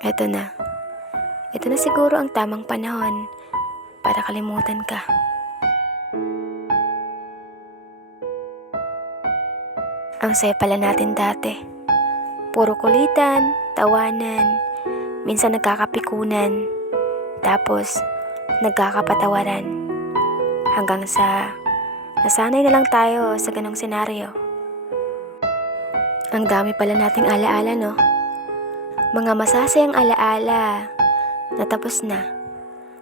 Eto na. Ito na siguro ang tamang panahon para kalimutan ka. Ang saya pala natin dati. Puro kulitan, tawanan, minsan nagkakapikunan, tapos nagkakapatawaran. Hanggang sa nasanay na lang tayo sa ganong senaryo. Ang dami pala nating alaala, no? Mga masasayang alaala na tapos na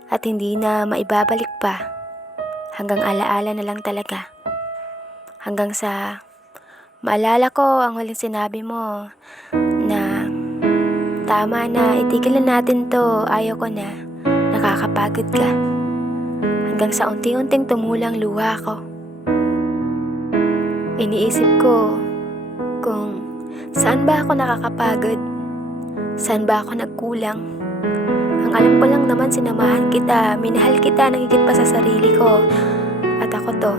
at hindi na maibabalik pa. Hanggang alaala na lang talaga. Hanggang sa maalala ko ang huling sinabi mo na tama na, itigil na natin to, ayaw ko na, nakakapagod ka. Hanggang sa unti-unting tumulang luha ko. Iniisip ko kung saan ba ako nakakapagod, saan ba ako nagkulang. Ang alam ko lang naman, sinamahan kita, minahal kita ng higit pa sa sarili ko. At ako to,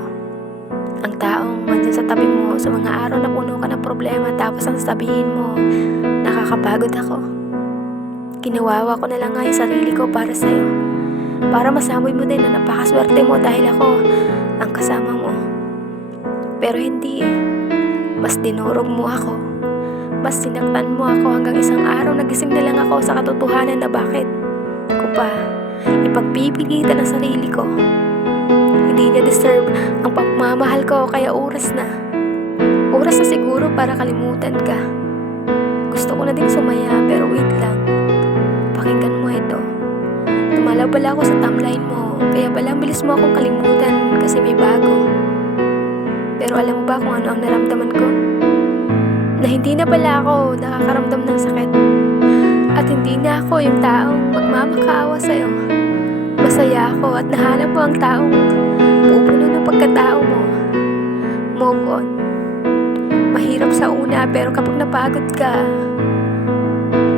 ang taong mandyan sa tabi mo sa mga araw na puno ka ng problema, tapos ang sasabihin mo, nakakapagod ako. Ginawawa ko na lang nga yung sarili ko para sa'yo. Para masamoy mo din na napakaswerte mo dahil ako ang kasama mo. Pero hindi eh. Mas dinurog mo ako. Mas sinaktan mo ako hanggang isang araw nagising na lang ako sa katotohanan na bakit ko pa ipagpipilitan ang sarili ko. Hindi niya deserve ang pagmamahal ko, kaya oras na. Oras na siguro para kalimutan ka. Gusto ko na din sumaya pero wait lang. Pakinggan mo ito. Tumalaw pala ako sa timeline mo, kaya pala bilis mo akong kalimutan kasi may bago. Pero alam mo ba kung ano ang naramdaman ko? Na hindi na pala ako nakakaramdam ng sakit. At hindi na ako yung taong magmamakaawa sa'yo. Masaya ako at nahanap mo ang taong pupuno ng pagkatao mo. Move on. Mahirap sa una pero kapag napagod ka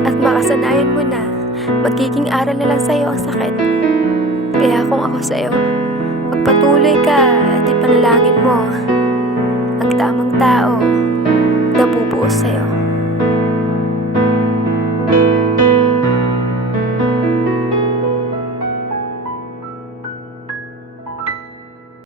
at makasanayan mo na, magiging aral na lang sa'yo ang sakit. Kaya kung ako sa'yo, magpatuloy ka at ipanalangin mo ang tamang tao na bubuo sa'yo.